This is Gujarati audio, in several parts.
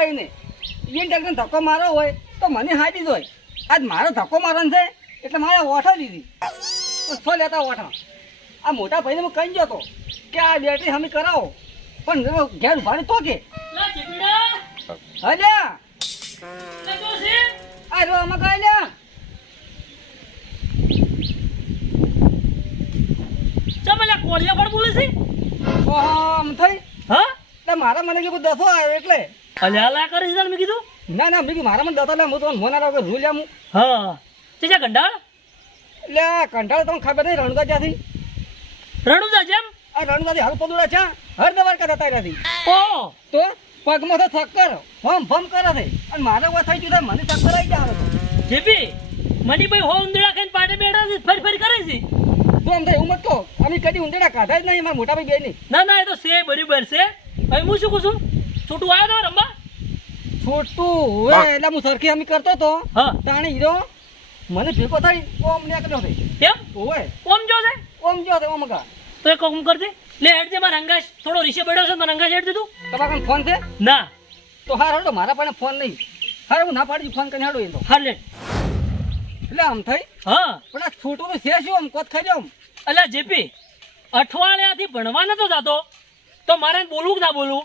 આવી ને એ ડાક્ટર ધક્કો મારો હોય તો મને હાટી જોય આજ મારો ધક્કો મારવાનો છે એટલે મારે ઓઠો દીધી. છો લેતા ઓઠા. આ મોટા ભાઈને હું કહી ગયો હતો કે આ બેટરી હમી કરાવો. પણ ઘેર ઉભાડી તો કે? આ જો આમાં કહી લ્યા ચમ લા કોલિયા પણ બોલે છે? ઓહો, આમ થઈ? હા? મારા મને કીધું દસો આવ્યો એટલે. અલ્યા કરે છે મેં કીધું? ના ના મેં કીધું મારા મને દસો લે હું તો મોના રાવ રૂ લ્યા હું. હા તે જા ગંડાળ એટલે કંટાળ કંટાળો તમને ખબર નહીં રણુકા જ્યાંથી રણુજા જેમ? આ રણુકાથી હાલ પદુડા છે હર દવાર કરતા હતા નથી ઓ! તો પગમાં તો થક્કર ફમ ફમ કરે છે અને મારે વાત થઈ ગયું મને ચક્કર આવી તો. જેપી હો ઉંદડા ખાઈને પાટે બેઠા છે ફરી ફરી કરે છે? તું આમ થાય એવું મત કહો અમે કદી ઊંધેડા કાઢા જ નહીં મારા મોટા ભાઈ બે નહીં ના ના એ તો સે બરાબર છે. હવે હું શું કહું છું? છોટું આવ્યો તો રમવા છોટું? હવે એટલે હું સરખી અમે કરતો તો હા. તાણે હીરો મને ભેગો થઈ ઓમ નીકળ્યો છે કેમ? ઓવે. ઓમ જો છે? ઓમ જો છે ઓમ કા તો એક ઓમ કરજે. લે હેડ દે મારા અંગાશ. થોડો રીસે બેઠો છે મારા અંગાશ હેડ દે તું. તમારા કન ફોન છે? ના. તો હાર હડો મારા પાસે ફોન નહીં. હારે હું ના પાડી ફોન કરીને હાડો એ તો. હાર લે. એટલે આમ થઈ. હા. પણ આ છોટું તો છે શું આમ? કોત ખાઈ જાઉં એટલે જેપી અઠવાડિયાથી ભણવા નતો જાતો. તો મારે બોલવું કે ના બોલવું?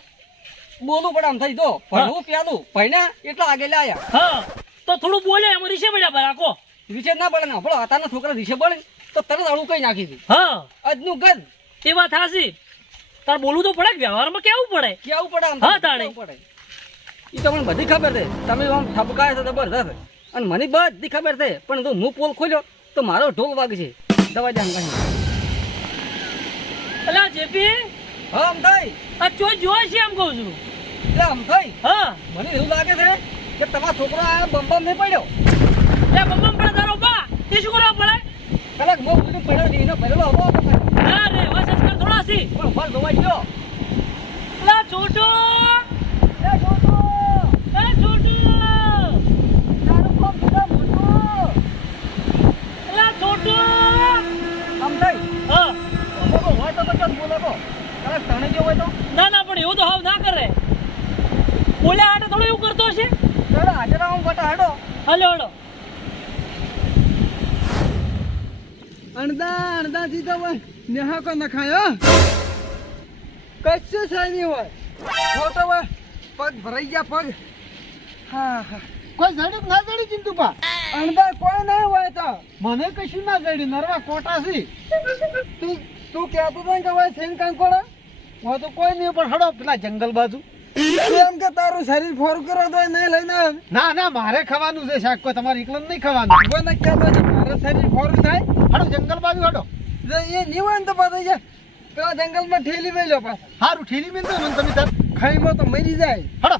બોલું પણ આમ થઈ જો ભણવું પેલું ભણ્યા એટલા આગેલા લાયા હા તો થોડું બોલે એમાં રીસે બેઠા બરાકો રીસે ના પડે ને આપણો આતાના છોકરા રીસે પડે તો તરત અડું કઈ નાખી હા. આજનું ગદ એ વાત હાસી તાર બોલવું તો પડે વ્યવહારમાં કેવું પડે? કેવું પડે આમ હા, તાણે. પડે? એ તો મને બધી ખબર છે. તમે આમ ઠપકાય છે જબરદસ્ત અને મને બધી ખબર છે. પણ જો હું પોલ ખોલ્યો તો મારો ઢોલ વાગ છે દવા જાણ અલા જેપી? હા થઈ આ ચો જો છે એમ કહું છું. એટલે આમ થઈ? હા. મને એવું લાગે છે કે તમારો છોકરો આ બંબમ નહીં પડ્યો. એ બમ્બમ પડે તારો બા. તે શું કરવા પડે? કલાક મો ઉલટું પડ્યો નહીં એનો પડેલો હતો. ના રે હવે સંસ્કાર થોડા સી. પણ ફળ ધોવા ગયો. લા છોટો. એ છોટુ, એ છોટુ. તારું કોમ બધા મોટું. અલા છોટુ. આમ થઈ? હા. બોલો હોય તો પછી બોલો તો તો? ના ના પણ એવું તો હાવ ના કરે. બોલ્યા હાટે થોડું એવું કરતો હશે? Hello hello. અણદા અણદા થી તો નેહા કો નખાયો કશું છે નહીં હોય. ફોટો હોય. પગ ભરાઈ ગયા પગ. હા હા. કોઈ જડ્યું ના જડી ચિંતુ પા? અણદા કોઈ ના હોય તો. મને કશું ના જડ્યું નરવા કોટા સી તું તું કહેતો હતો ને કે હોય સેન કંકોડો હું તો કોઈ નહીં પણ હડો પેલા જંગલ બાજુ. એમ કે તારું શરીર ફોર કરો તો નહીં લઈને ના ના મારે ખાવાનું છે શાક કોઈ તમારે એકલો નહીં ખાવાનું. કોઈને કહેતો છે મારે શરીર ફોર થાય. હડો જંગલ બાજુ હડો. એ નહીં હોય ને તો પાછો છે પેલા જંગલમાં ઠેલી મેલ્યો પાછા. સારું ઠેલી મેં દો તમે તાર ખાઈમાં તો મરી જાય. હડો.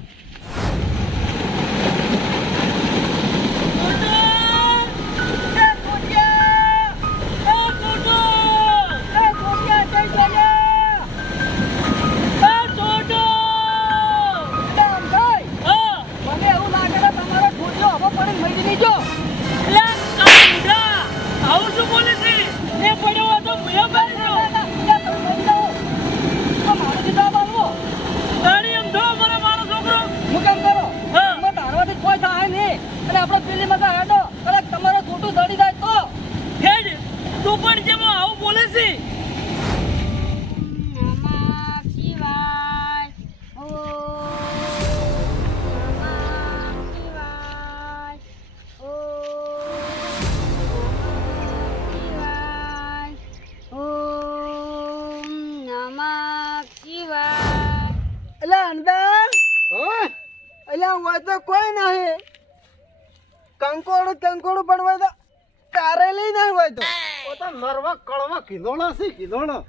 એટલે હોય તો કોઈ નહીં. કંકોડું કંકોડું પણ હોય તો કારેલી નહીં હોય તો. ઓ તો નરવા કળવા કિલોણા છે કિલોણા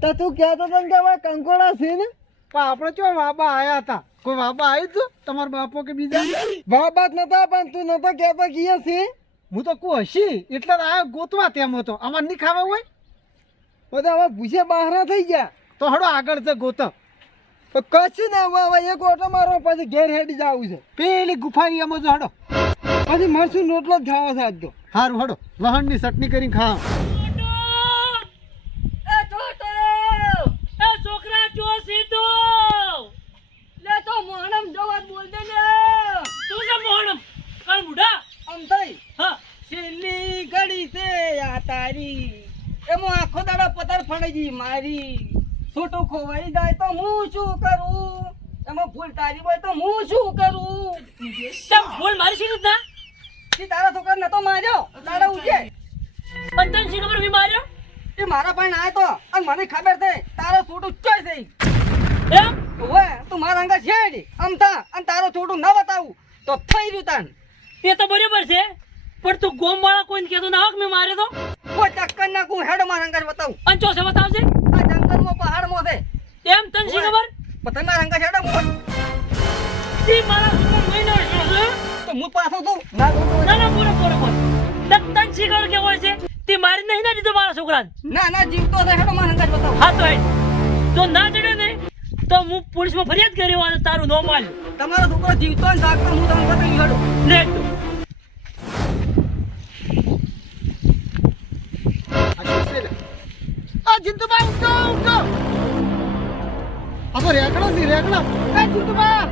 તો તું કહેતો હતો કે હવે કંકોડા છે ને? પણ આપણે ચો બાબા આયા હતા? કોઈ બાબા આવી તું? તમારા બાપો કે બીજા? બાબા જ નતા પણ તું નતો કહેતો કે એ છે. હું તો કોઈ હસી એટલે તો ગોતવા તેમ હતો. અમારે નહીં ખાવા હોય? બધા હવે ભૂસે બહાર થઈ ગયા. તો હડો આગળ છે ગોતો. કશું ના આવે એક ઓટો પછી ઘેર હેડી જવું છે. પેલી ગુફાની એમ જ હડો. પછી મરસું રોટલો જ ખાવો છે આજ તો. સારું હડો. વહાણની ચટણી કરીને ખાવ તારી. એમાં આખો દાડા પથાર ફળે જી મારી. છૂટું ખોવાઈ જાય તો હું શું કરું? એમાં ભૂલ તારી હોય તો હું શું કરું? ચમ બોલ મારી શું રીતના? કે તારા છોકરા નતો માર્યો. તારા ઉજે પણ તને શી ખબર બીમાર્યો એ મારા પાસે ના તો અને મને ખબર છે તારો છોટું ચોઈ થઈ એમ? ઓએ તું મારા અંગા છેડ આમ થા અને તારો છોટું ન બતાવું તો થઈ રહ્યું તાન. એ તો બરાબર છે પણ તું ગોમ વાળા કોઈને કહેતો ના હોક મેં માર્યો તો? કોઈ ચક્કર ના કું હેડ મારા અંગા બતાવું. અને ચોસે બતાવશે આ જંગલમાં પહાડમાં છે. એમ તને શી ખબર? પણ તમે મારા અંગા છેડો હું તી મારા છોકરાને મહિનો છે તો હું પાછો તું ના ના ના. પૂરો પૂરો પૂરો તને તને શી ખબર કે હોય છે? તે મારી નહીં ના દીધો મારા છોકરા ના ના જીવતો છે હેડો મારા રંગા બતાવ. હા તો હેડ. તો ના ચડ્યો ને તો હું પોલીસમાં ફરિયાદ કર્યો અને તારું નો માલ્યું તમારો છોકરો જીવતો ને જાગતો હું તમને બતાવી હેડો. લે તું આ શું છે લે? આ જીતુભાઈ ઉઠો ઉઠો. તો રેકડો છે રેકડો. એ જીતુભાઈ.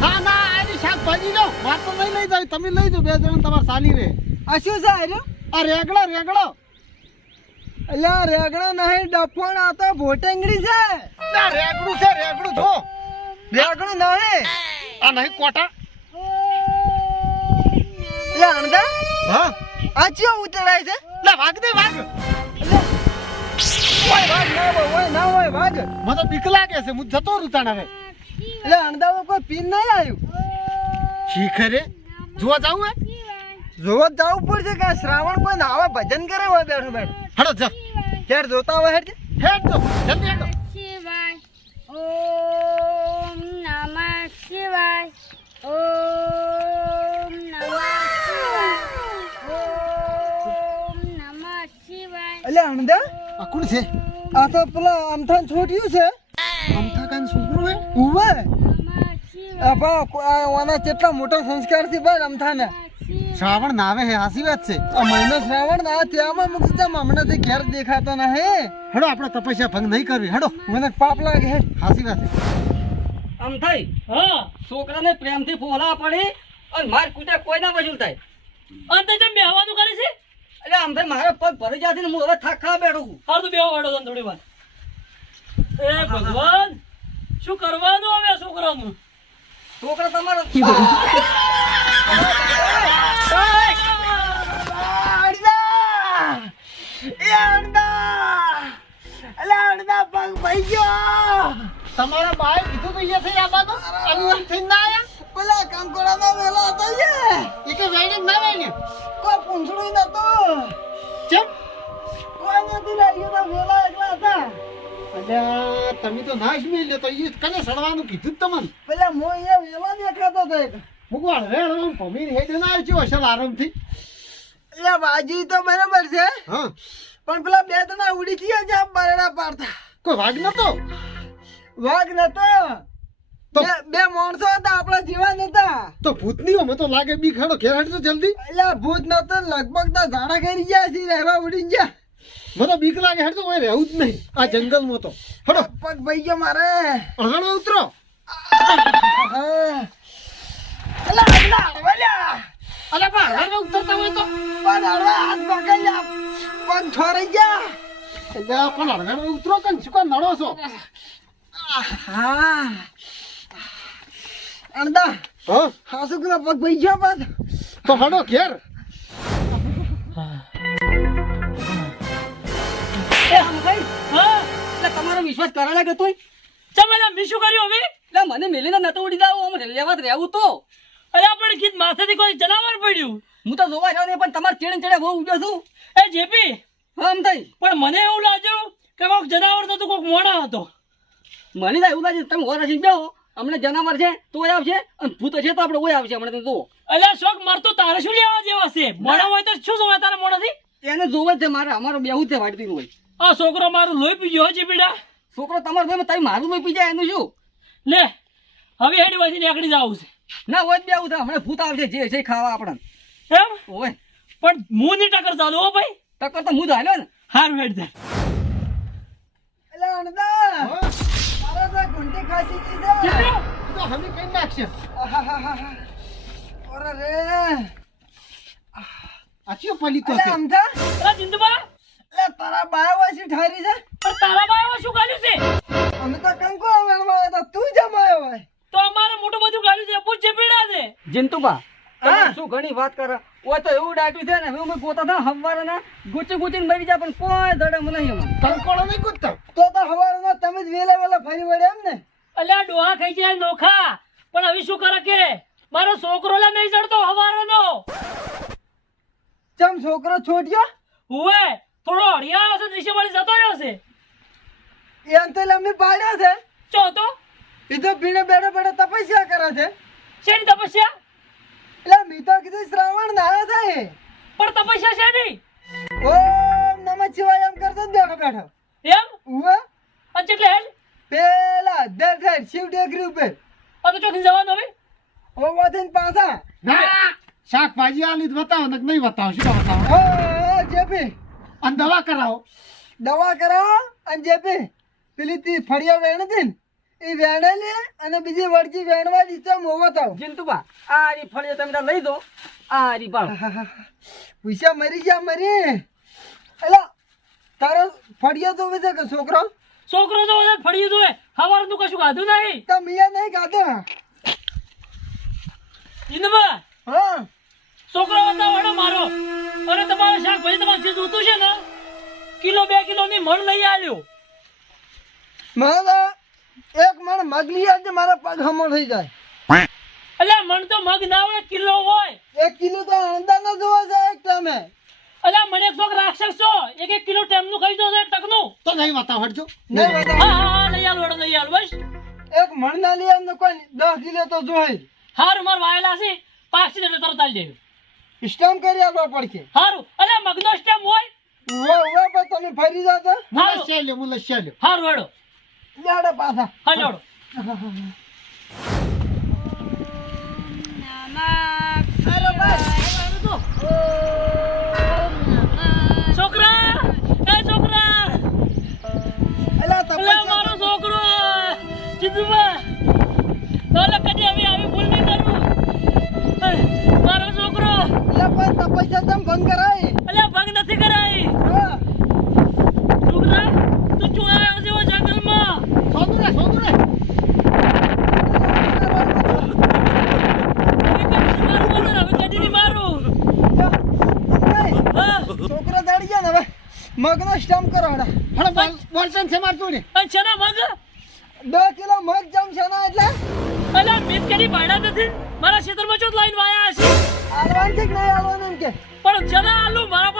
ના ના આની શાકભાજી લો. વાત તો નહીં લઈ જાવ તમે લઈ જાઓ બે જણ તમારે સાલી રે આ શું છે આર્યો? આ રેગડો રેગડો અલ્યા રેગડો નહીં ડફોણ આ તો ભોટેંગડી છે. ના રેગડું છે રેગડું થો રેગડો નહીં. આ નહીં કોટા. એટલે અણદા હા. આ ચિયો ઉતરાય છે? લે વાગ દે ભાગ ઓય વાગ ના હોય ઓય ના હોય ભાગ મને તો બીક લાગે છે હું જતો રૂતાણ હવે. એટલે અણદાવો કોઈ પીન નહીં આવ્યું. શીખરે જોવા જાવું હે? જોવા જાવું પડશે કે શ્રાવણ કોઈ નાવા ભજન કરે હોય બેઠો બેઠો. હડો જા. ક્યારે જોતા હોય હેડ હેડ જો જલ્દી હેડો. શિવાય ઓમ નમઃ શિવાય ઓમ નમઃ શિવાય ઓમ નમઃ શિવાય એટલે અણદા આ કોણ છે? આ તો પેલા અમથાન છોટ્યું છે. અમથા કાન છોકરો હે? ઉવે. બા આના કેટલા મોટા સંસ્કાર છે ભાઈ અમથાને શ્રાવણ નાવે હે હાસી વાત છે. આ મહિનો શ્રાવણ ના ત્યાંમાં મુક્ત દે હમણાં થી ઘેર દેખાતો ના હે. હડો આપણે તપસ્યા ભંગ નહીં કરવી. હડો. મને પાપ લાગે હે. હાસી વાત છે. આમ થઈ હા છોકરાને પ્રેમથી ફોલા પડી અને માર કૂટા કોઈ ના વજુલ થાય. અંતે તે જેમ બેહવાનું કરે છે? એટલે આમ ભાઈ મારે પગ ભરી જાય ને હું હવે થાકા બેઠું છું. હાલ તો બેહવા વાળો તને થોડી વાર એ ભગવાન શું કરવાનું હવે છોકરાનું? છોકરા તમારો તમારા ભાઈ કીધું તો અહીંયા થઈ આવવાનું અનુમાન થઈ ના આયા? પેલા કંકોડાનો વેલો હતો એ કે વેણી ના વેણી. પૂંછડું નતો ચમ. કોઈ નથી લાગ્યું તો વેલા એકલા હતા. અલ્યા તમે તો નાશ મેં લે તો એ કને સડવાનું કીધું તમને? પેલા મો અહીંયા વેલો દેખાતો હતો એક રે રે પમીર હેડ ના આવ્યો અસલ આરામથી. એટલે બાજી તો બરાબર છે. હા. પણ પેલા બે જણા ઉડી ગયા છે બરડા પાડતા. કોઈ વાઘ નતો? વાઘ નતો. તો- બે- માણસો હતા આપણા જીવા નતા તો ભૂતની તો લાગે બી ખાડો ઘેર જલ્દી. એટલે ભૂત લગભગ તો ઝાડા કરી ગયા છે રહેવા ઉડી ગયા. મને બીક લાગે કોઈ રહેવું જ નહીં. આ જંગલમાં તો. હડો. પગ ભાઈ ગયો મારે. અણગાણો ઉતરો. અલે પણ હળગાડવા ઉતરતા હોય તો? પણ હવે હાથ પકડી લ્યા. પગ ઠોરાઈ ગયા. એટલે પણ હળગાડવા ઉતરો કન શું નડો છો? હા. અણદા હા? હાસુ પેલા પગ ભાઈ ગયો પણ તો હડો ઘેર. એ આમ ભાઈ. હા એટલે તમારો વિશ્વાસ કરાયા કે તોય? ચમેલા મિશુ શું કર્યું હવે એટલે મને મેલીને નતો ઉડી જાવ આમ લેવા જ રહેવું તો. અરે આપણે ગીત માથેથી કોઈ જનાવર પડ્યું. હું તો જોવા જાવ નહીં પણ તમારે ચેડે ચેડે બહુ ઉડ્યો છું. એ જેપી આમ થઈ. પણ મને એવું લાગ્યું કે કોઈક જનાવર તો કોઈક મોણા હતો. મને તો એવું લાગે તમે ઓરા હસી જાઓ. હમણાં જનાવર છે તોય આવશે અને ભૂત છે તો આપણે ઓય આવશે હમણાં તો એટલે શોક મરતો મારતો તારે શું લેવા જેવા છે? મોડા હોય તો શું જોવે તારા મોડાથી એને જોવે જ છે મારે અમારો બેહુ છે વાટતી હોય. આ છોકરો મારું લોહી પીજો છે પીડા. છોકરો તમારો ભાઈ તારી મારું લોહી પી જાય એનું શું? લે હવે હેડી વાંચી નીકળી જવું છે. ના હોય બેહુ છે હમણાં ભૂત આવશે જે છે ખાવા આપણને. એમ? ઓય પણ હું ની ટક્કર ચાલુ હો ભાઈ. ટક્કર તો હું જ હાલ્યો ને. હારું હેડ જાય એટલે અણદા! તો ખાસી ગઈ છે? તો હવે કઈ નાખશે. રે. છે. અમથા. જિંદુબા. અલે તારા બાય વાસી ઠારી છે? પણ તારા બાયો શું ગાલ્યું છે? અમે તો કંકો આવ્યા હતા તું જમાયો હોય. તો અમારે મોટું બધું ગાલ્યું છે પૂછ પીડા છે. જિંતુબા ઘણી વાત કરે. ઓ તો એવું ડાટ્યું છે ને હું ગોતા હતા હવારે ના ગુચી ગુચીને મરી જાય પણ કોઈ દડે નહીં એમાં કંકોળો નહીં કૂદતા તો તો હવારે તમે જ વેલા વેલા ફરી વળે એમ ને? અલ્યા ડોહા ખાઈ જાય નોખા. પણ હવે શું કરે કે? મારો છોકરો લા નહીં ચડતો હવારનો. ચમ છોકરો છોડ્યો? હુએ થોડો હરિયાળો હશે દ્રશ્ય વાળી જતો રહ્યો છે. એ તો લંબી પાડ્યો છે. ચો તો. એ તો ભીણે બેઠા બેઠા તપસ્યા કરે છે. શેની તપસ્યા? એટલે મી તો કીધું શ્રાવણ ના થાય. પણ તપસ્યા શેની ઓમ નમઃ શિવાય એમ કરતો જ બેઠો બેઠો. એમ? ઉવે. અને ચેટલે હેલ પેલા દર દર શિવ ડેગરી ઉપર. આ તો ચોથી જવાનું હવે. ઓવાથી પાસા ના. શાકભાજી આલી તો બતાવો નક નહીં બતાવો શું બતાવો? ઓ જેપી. અને દવા કરાવો. દવા કરાવો અને જેપી. પેલી તી ફળિયા વેણ દે ને એ વેણે લે અને બીજી વળજી વેણવા દીધો મોવો થાવ. જિંતુબા આ રી ફળિયા તમે લઈ દો. આ રી બાળ પૈસા મરી ગયા મરી. એલા તારો ફળિયા તો વિશે કે છોકરો? છોકરો તો વધારે જોવે. હવારનું કશું ગાધું નહીં. તો મિયા નહીં ગાધું. ઇન્દુબા હા. છોકરો બતાવવાનો મારો. અને તમારો શાકભાજી તમારે જે જોતું છે ને કિલો બે કિલો ની મણ લઈ આવ્યો મારા એક મણ મગ લઈ આવજે મારા પગ હમો થઈ જાય. અલે મણ તો મગ ના હોય કિલો હોય. એક કિલો તો અંદાના જોવા જાય એક ટાઈમે. અલે મને એક શોખ રાક્ષસ છો. એક એક કિલો ટેમનું ખાઈ દો એક ટકનું. તો નહીં વાતા હટજો. નહીં વાતા. હા હા લઈ આલો હેડો લઈ આલો બસ. એક મણ ના લઈ આવ ને કોઈ 10 કિલો તો જોઈ. હારું માર વાયેલા છે. પાછી એટલે તરત આલી દેજો. સ્ટેમ કરી આપવા પડશે હારું. અલ્યા મગનો સ્ટેમ હોય. ઓ ઓ તમે ફરી જતા. મુલસ્યા લ્યો મુલસ્યા લ્યો હારું હેડો. જાડે પાછા. હા હેડો સ્ટમ કરો હડા. હળો બોલસન છે મારતું ને. અને છે મગ? દસ કિલો મગ જમ છે ને એટલે? અલા મેં કદી ભાડા નથી. મારા ક્ષેત્રમાં ચોથ લાઈન વાયા છે આલવાન છે કે નહીં આલવાન એમ કે? પણ છેના આલુ? મારા